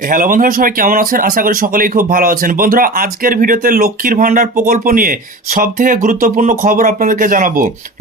Hello বন্ধুরা, সবাই কেমন আছেন? আশা করি সকলেই খুব ভালো আছেন। বন্ধুরা, আজকের ভিডিওতে লক্ষ্মীর ভাণ্ডার প্রকল্প নিয়ে সব থেকে গুরুত্বপূর্ণ খবর আপনাদেরকে জানাব।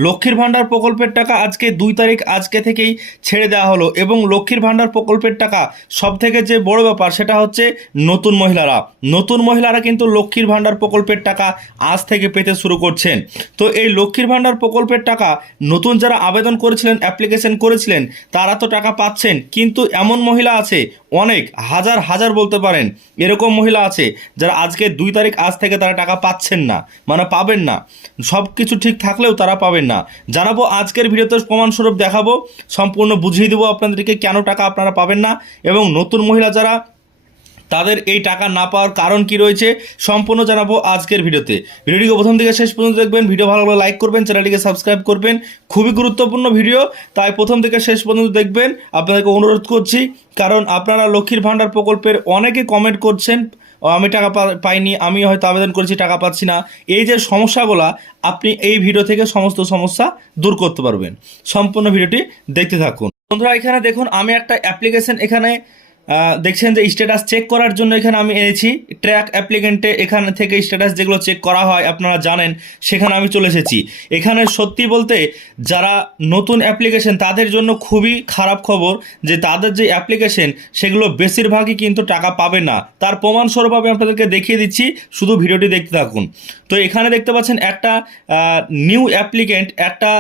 লক্ষ্মীর ভাণ্ডার প্রকল্পের টাকা আজকে দুই তারিখ আজকে থেকেই ছেড়ে দেওয়া হলো এবং লক্ষ্মীর ভাণ্ডার প্রকল্পের টাকা সব থেকে যে বড় ব্যাপার সেটা হচ্ছে নতুন মহিলারা। নতুন মহিলারা কিন্তু লক্ষ্মীর ভাণ্ডার প্রকল্পের টাকা আজ থেকে পেতে শুরু করছেন। তো এই লক্ষ্মীর ভাণ্ডার প্রকল্পের টাকা নতুন যারা আবেদন করেছিলেন, অ্যাপ্লিকেশন করেছিলেন, তারা তো টাকা পাচ্ছেন, কিন্তু এমন মহিলা আছে, অনেক হাজার হাজার বলতে পারেন। এরকম মহিলা আছে, যারা আজকে দুই তারিখ আজ থেকে তারা টাকা পাচ্ছেন না মানে পাবেন না। সব কিছু ঠিক থাকলেও তারা পাবেন না। জানাব আজকের ভিডিওতে প্রমাণস্বরূপ দেখাবো, সম্পূর্ণ বুঝিয়ে দেবো আপনাদেরকে কেন টাকা আপনারা পাবেন না, এবং নতুন মহিলা যারা তাদের এই টাকা না পাওয়ার কারণ কি রয়েছে সম্পূর্ণ জানাব আজকের ভিডিওতে। ভিডিওটিকে প্রথম থেকে শেষ পর্যন্ত দেখবেন, ভিডিও ভালো লাগলে লাইক করবেন, চ্যানেলটিকে সাবস্ক্রাইব করবেন। খুবই গুরুত্বপূর্ণ ভিডিও, তাই প্রথম থেকে শেষ পর্যন্ত দেখবেন। আপনাদেরকে অনুরোধ করছি, কারণ আপনারা লক্ষ্মীর ভাণ্ডার প্রকল্পের অনেকে কমেন্ট করছেন, আমি টাকা পাইনি, আমি হয়তো আবেদন করেছি, টাকা পাচ্ছি না। এই যে সমস্যাগুলো, আপনি এই ভিডিও থেকে সমস্ত সমস্যা দূর করতে পারবেন। সম্পূর্ণ ভিডিওটি দেখতে থাকুন। বন্ধুরা, এখানে দেখুন, আমি একটা অ্যাপ্লিকেশন এখানে দেখছেন যে স্ট্যাটাস চেক করার জন্য এখানে আমি এনেছি। ট্র্যাক অ্যাপ্লিকেন্টে এখান থেকে স্ট্যাটাস যেগুলো চেক করা হয়, আপনারা জানেন, সেখানে আমি চলে এসেছি। এখানে সত্যি বলতে যারা নতুন অ্যাপ্লিকেশন তাদের জন্য খুবই খারাপ খবর যে তাদের যে অ্যাপ্লিকেশন সেগুলো বেশিরভাগই কিন্তু টাকা পাবে না। তার প্রমাণস্বরূপ আমি আপনাদেরকে দেখিয়ে দিচ্ছি, শুধু ভিডিওটি দেখতে থাকুন। তো এখানে দেখতে পাচ্ছেন একটা নিউ অ্যাপ্লিকেন্ট একটা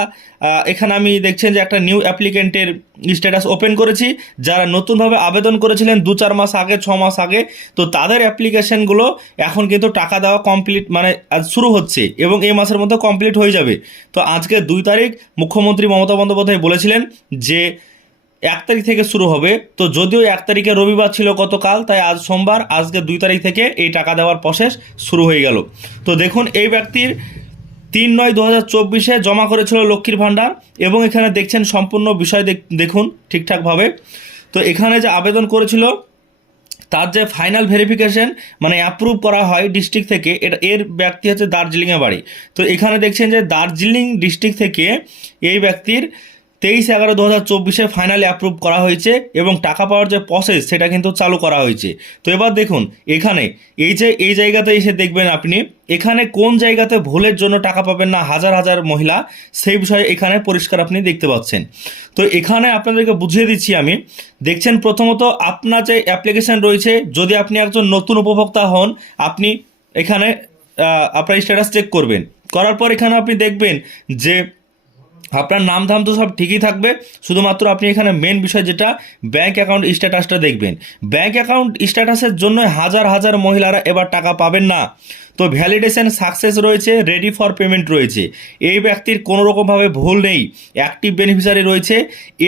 এখানে আমি দেখছেন যে একটা নিউ অ্যাপ্লিকেন্টের স্ট্যাটাস ওপেন করেছি। যারা নতুনভাবে আবেদন করেছিলেন দু চার মাস আগে, ছ মাস আগে, তো তাদের অ্যাপ্লিকেশনগুলো এখন কিন্তু টাকা দেওয়া কমপ্লিট মানে শুরু হচ্ছে এবং এই মাসের মধ্যে কমপ্লিট হয়ে যাবে। তো আজকে দুই তারিখ মুখ্যমন্ত্রী মমতা বন্দ্যোপাধ্যায় বলেছিলেন যে এক তারিখ থেকে শুরু হবে। তো যদিও এক তারিখে রবিবার ছিল গতকাল, তাই আজ সোমবার, আজকে দুই তারিখ থেকে এই টাকা দেওয়ার প্রসেস শুরু হয়ে গেল। তো দেখুন, এই ব্যক্তির তিন নয় দু হাজার চব্বিশে জমা করেছিল লক্ষ্মীর ভাণ্ডার এবং এখানে দেখছেন সম্পূর্ণ বিষয় দেখ- দেখুন ঠিকঠাকভাবে। তো এখানে যে আবেদন করেছিল, তার যে ফাইনাল ভেরিফিকেশন মানে অ্যাপ্রুভ করা হয় ডিস্ট্রিক্ট থেকে, এটা এর ব্যক্তি হচ্ছে দার্জিলিংয়ে বাড়ি। তো এখানে দেখছেন যে দার্জিলিং ডিস্ট্রিক্ট থেকে এই ব্যক্তির তেইশ এগারো দু হাজার চব্বিশে ফাইনালি অ্যাপ্রুভ করা হয়েছে এবং টাকা পাওয়ার যে প্রসেস সেটা কিন্তু চালু করা হয়েছে। তো এবার দেখুন, এখানে, এই যে, এই জায়গাতে এসে দেখবেন আপনি, এখানে কোন জায়গাতে ভুলের জন্য টাকা পাবেন না হাজার হাজার মহিলা, সেই বিষয়ে এখানে পরিষ্কার আপনি দেখতে পাচ্ছেন। তো এখানে আপনাদেরকে বুঝিয়ে দিচ্ছি আমি, দেখছেন প্রথমত আপনার যে অ্যাপ্লিকেশন রয়েছে, যদি আপনি একজন নতুন উপভোক্তা হন, আপনি এখানে আপনার স্ট্যাটাস চেক করবেন। করার পর এখানে আপনি দেখবেন যে আপনার নাম ধাম তো সব ঠিকই থাকবে। শুধুমাত্র আপনি এখানে মেন বিষয় যেটা ব্যাঙ্ক অ্যাকাউন্ট স্ট্যাটাসটা দেখবেন। ব্যাঙ্ক অ্যাকাউন্ট স্ট্যাটাসের জন্য হাজার হাজার মহিলারা এবার টাকা পাবেন না। তো ভ্যালিডেশন সাকসেস রয়েছে রেডি ফর পেমেন্ট রয়েছে। এই ব্যক্তির কোনো রকমভাবে ভুল নেই অ্যাক্টিভ বেনিফিশিয়ারি রয়েছে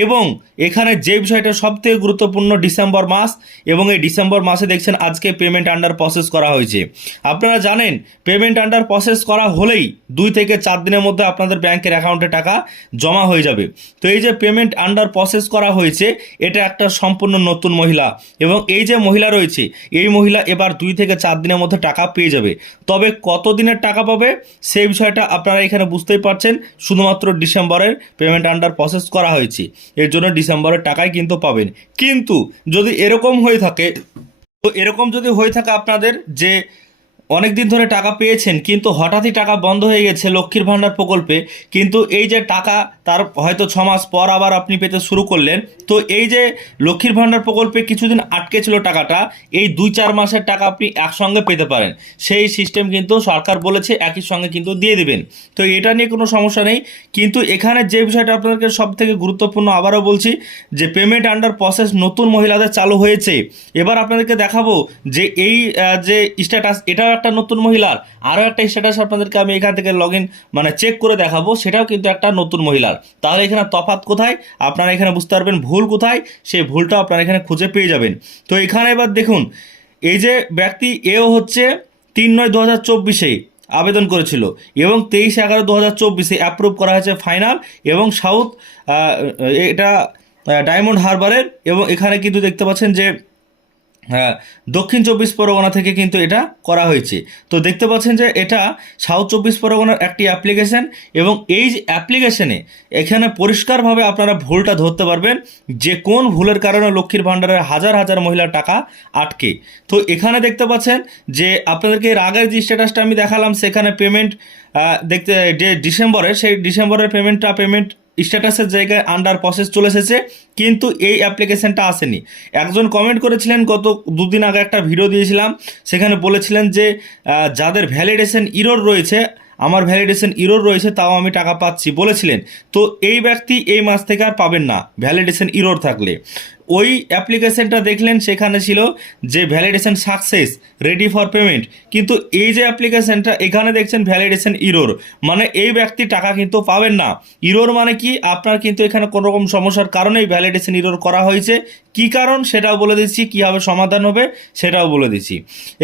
এবং এখানে যে বিষয়টা সবথেকে গুরুত্বপূর্ণ ডিসেম্বর মাস এবং এই ডিসেম্বর মাসে দেখছেন আজকে পেমেন্ট আন্ডার প্রসেস করা হয়েছে। আপনারা জানেন পেমেন্ট আন্ডার প্রসেস করা হলেই দুই থেকে চার দিনের মধ্যে আপনাদের ব্যাংকের অ্যাকাউন্টে টাকা জমা হয়ে যাবে। তো এই যে পেমেন্ট আন্ডার প্রসেস করা হয়েছে, এটা একটা সম্পূর্ণ নতুন মহিলা এবং এই যে মহিলা রয়েছে, এই মহিলা এবার দুই থেকে চার দিনের মধ্যে টাকা পেয়ে যাবে। তবে কতদিনের টাকা পাবে সেই বিষয়টা আপনারা এখানে বুঝতেই পারছেন। শুধুমাত্র ডিসেম্বরের পেমেন্ট আন্ডার প্রসেস করা হয়েছে। এর জন্য ডিসেম্বরের টাকাই কিন্তু পাবেন। কিন্তু যদি এরকম হয়ে থাকে, তো এরকম যদি হয়ে থাকে আপনাদের যে অনেক দিন ধরে টাকা পেয়েছেন, কিন্তু হঠাৎই টাকা বন্ধ হয়ে গেছে লক্ষ্মীর ভাণ্ডার প্রকল্পে। কিন্তু এই যে টাকা, তার হয়তো ছ মাস পর আবার আপনি পেতে শুরু করলেন। তো এই যে লক্ষ্মীর ভাণ্ডার প্রকল্পে কিছুদিন আটকে ছিল টাকাটা, এই দুই চার মাসের টাকা আপনি একসঙ্গে পেতে পারেন। সেই সিস্টেম কিন্তু সরকার বলেছে, একই সঙ্গে কিন্তু দিয়ে দেবেন। তো এটা নিয়ে কোনো সমস্যা নেই। কিন্তু এখানে যে বিষয়টা আপনাদেরকে সব থেকে গুরুত্বপূর্ণ আবারও বলছি, যে পেমেন্ট আন্ডার প্রসেস নতুন মহিলাদের চালু হয়েছে। এবার আপনাদেরকে দেখাবো যে এই যে স্ট্যাটাস এটাও একটা নতুন মহিলার আরও একটা স্ট্যাটাস আপনাদেরকে আমি এখান থেকে লগ মানে চেক করে দেখাবো, সেটাও কিন্তু একটা নতুন মহিলার। তাহলে এখানে তফাৎ কোথায়? আপনারা এখানে বুঝতে পারবেন ভুল কোথায়, সেই ভুলটা আপনারা এখানে খুঁজে পেয়ে যাবেন। তো এখানে এবার দেখুন, এই যে ব্যক্তি এও হচ্ছে তিন নয় দু হাজার চব্বিশে আবেদন করেছিল এবং তেইশ এগারো দু হাজার চব্বিশে অ্যাপ্রুভ করা হয়েছে ফাইনাল এবং সাউথ এটা ডায়মন্ড হারবারের এবং এখানে কিন্তু দেখতে পাচ্ছেন যে দক্ষিণ চব্বিশ পরগনা থেকে কিন্তু এটা করা হয়েছে। তো দেখতে পাচ্ছেন যে এটা সাউথ চব্বিশ পরগনার একটি অ্যাপ্লিকেশান এবং এই যে অ্যাপ্লিকেশানে এখানে পরিষ্কারভাবে আপনারা ভুলটা ধরতে পারবেন, যে কোন ভুলের কারণে লক্ষ্মীর ভাণ্ডারের হাজার হাজার মহিলার টাকা আটকে। তো এখানে দেখতে পাচ্ছেন যে আপনাদেরকে এর আগের যে স্ট্যাটাসটা আমি দেখালাম, সেখানে পেমেন্ট দেখতে, যে ডিসেম্বরের, সেই ডিসেম্বরের পেমেন্টটা পেমেন্ট স্ট্যাটাসের জায়গায় আন্ডার প্রসেস চলে এসেছে, কিন্তু এই অ্যাপ্লিকেশানটা আসেনি। একজন কমেন্ট করেছিলেন, গত দুদিন আগে একটা ভিডিও দিয়েছিলাম, সেখানে বলেছিলেন যে যাদের ভ্যালিডেশন ইরোর রয়েছে, আমার ভ্যালিডেশন ইরোর রয়েছে, তাও আমি টাকা পাচ্ছি বলেছিলেন। তো এই ব্যক্তি এই মাস থেকে আর পাবেন না ভ্যালিডেশন ইরোর থাকলে। ওই অ্যাপ্লিকেশনটা দেখলেন, সেখানে ছিল যে validation success ready for payment কিন্তু এই যে অ্যাপ্লিকেশনটা, এখানে দেখছেন ভ্যালিডেশন ইরোর মানে এই ব্যক্তি টাকা কিন্তু পাবেন না। ইরোর মানে কি? আপনার কিন্তু এখানে কোনো রকম সমস্যার কারণেই ভ্যালিডেশন ইরোর করা হয়েছে। কি কারণ? সেটাও বলে দিচ্ছি। কীভাবে সমাধান হবে? সেটাও বলে দিচ্ছি।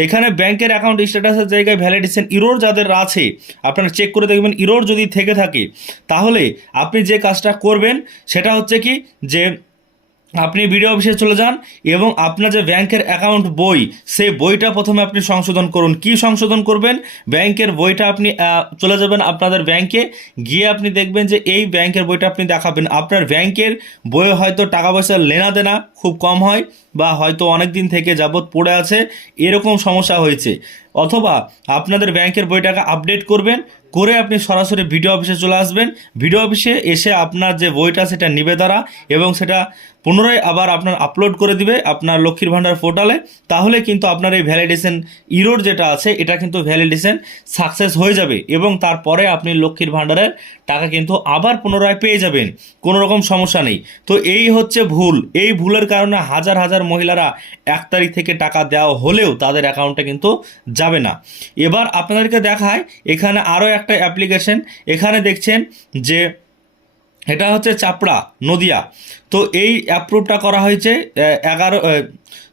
এখানে ব্যাংকের অ্যাকাউন্ট স্ট্যাটাসের জায়গায় ভ্যালিডেশন ইরোর যাদের আছে, আপনারা চেক করে দেখবেন ইরোর যদি থেকে থাকে, তাহলে আপনি যে কাজটা করবেন, সেটা হচ্ছে কি? যে আপনি বিডিও অফিসে চলে যান এবং আপনার যে ব্যাংকের অ্যাকাউন্ট বই, সেই বইটা প্রথমে আপনি সংশোধন করুন। কি সংশোধন করবেন? ব্যাংকের বইটা আপনি চলে যাবেন আপনাদের ব্যাংকে গিয়ে আপনি দেখবেন যে এই ব্যাংকের বইটা আপনি দেখাবেন। আপনার ব্যাংকের বইয়ে হয়তো টাকা পয়সা লেনা দেনা খুব কম হয় বা হয়তো অনেক দিন থেকে যাবৎ পড়ে আছে। এরকম সমস্যা হয়েছে। অথবা আপনাদের ব্যাংকের বইটাকে আপডেট করবেন। করে আপনি সরাসরি ভিডিও অফিসে চলে আসবেন। ভিডিও অফিসে এসে আপনার যে বইটা সেটা নিবে তারা এবং সেটা পুনরায় আবার আপনার আপলোড করে দিবে আপনার লক্ষ্মীর ভাণ্ডার পোর্টালে তাহলে কিন্তু আপনার এই ভ্যালিডেশন ইরোর যেটা আছে, এটা কিন্তু ভ্যালিডেশন সাকসেস হয়ে যাবে এবং তারপরে আপনি লক্ষ্মীর ভাণ্ডারের টাকা কিন্তু আবার পুনরায় পেয়ে যাবেন। কোনো রকম সমস্যা নেই। তো এই হচ্ছে ভুল। এই ভুলের কারণে হাজার হাজার মহিলারা এক তারিখ থেকে টাকা দেওয়া হলেও তাদের অ্যাকাউন্টে কিন্তু যাবে না। এবার আপনাদেরকে দেখায়, এখানে আরও একটা অ্যাপ্লিকেশন, এখানে দেখছেন যে এটা হচ্ছে চাপড়া, নদিয়া। তো এই অ্যাপ্রুভটা করা হয়েছে এগারো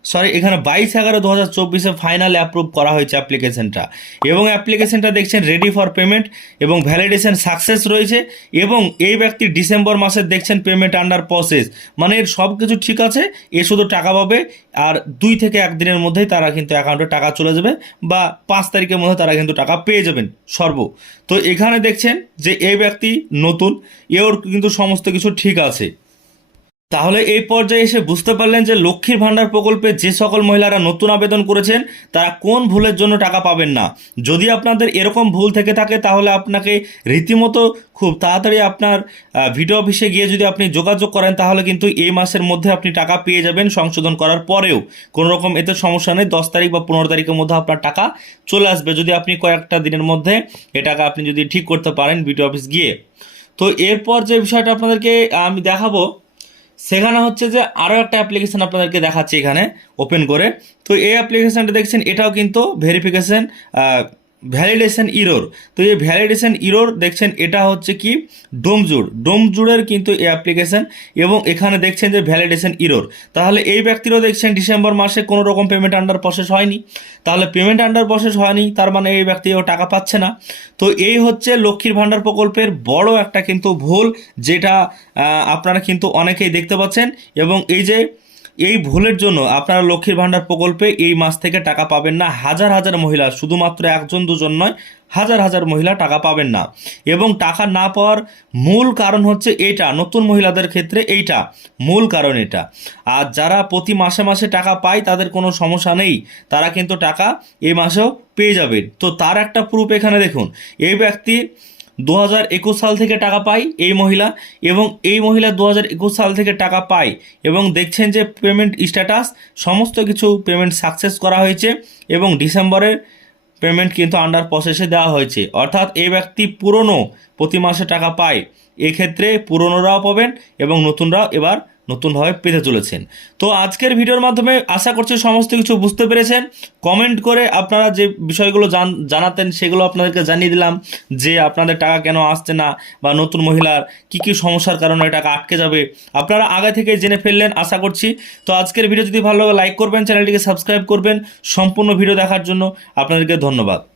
সরি এখানে বাইশ এগারো দু হাজার চব্বিশে ফাইনাল অ্যাপ্রুভ করা হয়েছে অ্যাপ্লিকেশনটা এবং অ্যাপ্লিকেশনটা দেখছেন রেডি ফর পেমেন্ট এবং ভ্যালিডেশন সাকসেস রয়েছে এবং এই ব্যক্তি ডিসেম্বর মাসে দেখছেন পেমেন্ট আন্ডার প্রসেস মানে এর সব কিছু ঠিক আছে, এ শুধু টাকা পাবে আর দুই থেকে একদিনের মধ্যেই তারা কিন্তু অ্যাকাউন্টে টাকা চলে যাবে বা পাঁচ তারিখের মধ্যে তারা কিন্তু টাকা পেয়ে যাবেন, সর্ব। তো এখানে দেখছেন যে এই ব্যক্তি নতুন এর কিন্তু সমস্ত কিছু ঠিক আছে। তাহলে এই পর্যায়ে এসে বুঝতে পারলেন যে লক্ষ্মীর ভাণ্ডার প্রকল্পে যে সকল মহিলারা নতুন আবেদন করেছেন, তারা কোন ভুলের জন্য টাকা পাবেন না। যদি আপনাদের এরকম ভুল থেকে থাকে, তাহলে আপনাকে রীতিমতো খুব তাড়াতাড়ি আপনার ভিডিও অফিসে গিয়ে যদি আপনি যোগাযোগ করেন, তাহলে কিন্তু এই মাসের মধ্যে আপনি টাকা পেয়ে যাবেন সংশোধন করার পরেও। কোনো রকম এতে সমস্যা নেই, দশ তারিখ বা পনেরো তারিখের মধ্যে আপনার টাকা চলে আসবে। যদি আপনি কয়েকটা দিনের মধ্যে এ টাকা আপনি যদি ঠিক করতে পারেন, ভিডিও অফিস গিয়ে। তো এরপর যে বিষয়টা আপনাদেরকে আমি দেখাবো সেখানে হচ্ছে যে আরও একটা অ্যাপ্লিকেশান আপনাদেরকে দেখাচ্ছি এখানে ওপেন করে। তো এই অ্যাপ্লিকেশানটা দেখছেন, এটাও কিন্তু ভেরিফিকেশন ভ্যালিডেশন ইরোর তো এই ভ্যালিডেশন ইরোর দেখছেন, এটা হচ্ছে কি? ডোমজুড় ডোমজুড়ের কিন্তু এই অ্যাপ্লিকেশন এবং এখানে দেখছেন যে ভ্যালিডেশন ইরোর তাহলে এই ব্যক্তিরও দেখছেন, ডিসেম্বর মাসে কোনো রকম পেমেন্ট আন্ডার প্রসেস হয়নি। তাহলে পেমেন্ট আন্ডার প্রসেস হয়নি, তার মানে এই ব্যক্তিও টাকা পাচ্ছে না। তো এই হচ্ছে লক্ষ্মীর ভাণ্ডার প্রকল্পের বড় একটা কিন্তু ভুল, যেটা আপনারা কিন্তু অনেকেই দেখতে পাচ্ছেন। এবং এই যে এই ভুলের জন্য আপনারা লক্ষ্মীর ভাণ্ডার প্রকল্পে এই মাস থেকে টাকা পাবেন না। হাজার হাজার মহিলা, শুধুমাত্র একজন, দুজন নয়, হাজার হাজার মহিলা টাকা পাবেন না। এবং টাকা না পাওয়ার মূল কারণ হচ্ছে এইটা, নতুন মহিলাদের ক্ষেত্রে এইটা, মূল কারণ এটা। আর যারা প্রতি মাসে মাসে টাকা পায়, তাদের কোনো সমস্যা নেই। তারা কিন্তু টাকা এই মাসেও পেয়ে যাবেন তো তার একটা প্রুফ এখানে দেখুন। এই ব্যক্তি দু হাজার একুশ সাল থেকে টাকা পায় এই মহিলা এবং এই মহিলা দু হাজার একুশ সাল থেকে টাকা পায় এবং দেখছেন যে পেমেন্ট স্ট্যাটাস সমস্ত কিছু পেমেন্ট সাকসেস করা হয়েছে এবং ডিসেম্বরের পেমেন্ট কিন্তু আন্ডার প্রসেসে দেওয়া হয়েছে। অর্থাৎ এই ব্যক্তি পুরনো, প্রতি মাসে টাকা পায়। এক্ষেত্রে পুরনোরাও পাবেন এবং নতুনরাও এবার নতুনভাবে পেতে চলেছেন তো আজকের ভিডিওর মাধ্যমে আশা করছি সমস্ত কিছু বুঝতে পেরেছেন। কমেন্ট করে আপনারা যে বিষয়গুলো জান, জানাতেন সেগুলো আপনাদেরকে জানিয়ে দিলাম যে আপনাদের টাকা কেন আসছে না বা নতুন মহিলার কি কি সমস্যার কারণে টাকা আটকে যাবে। আপনারা আগে থেকে জেনে ফেললেন, আশা করছি। তো আজকের ভিডিও যদি ভালো লাগে লাইক করবেন, চ্যানেলটিকে সাবস্ক্রাইব করবেন। সম্পূর্ণ ভিডিও দেখার জন্য আপনাদেরকে ধন্যবাদ।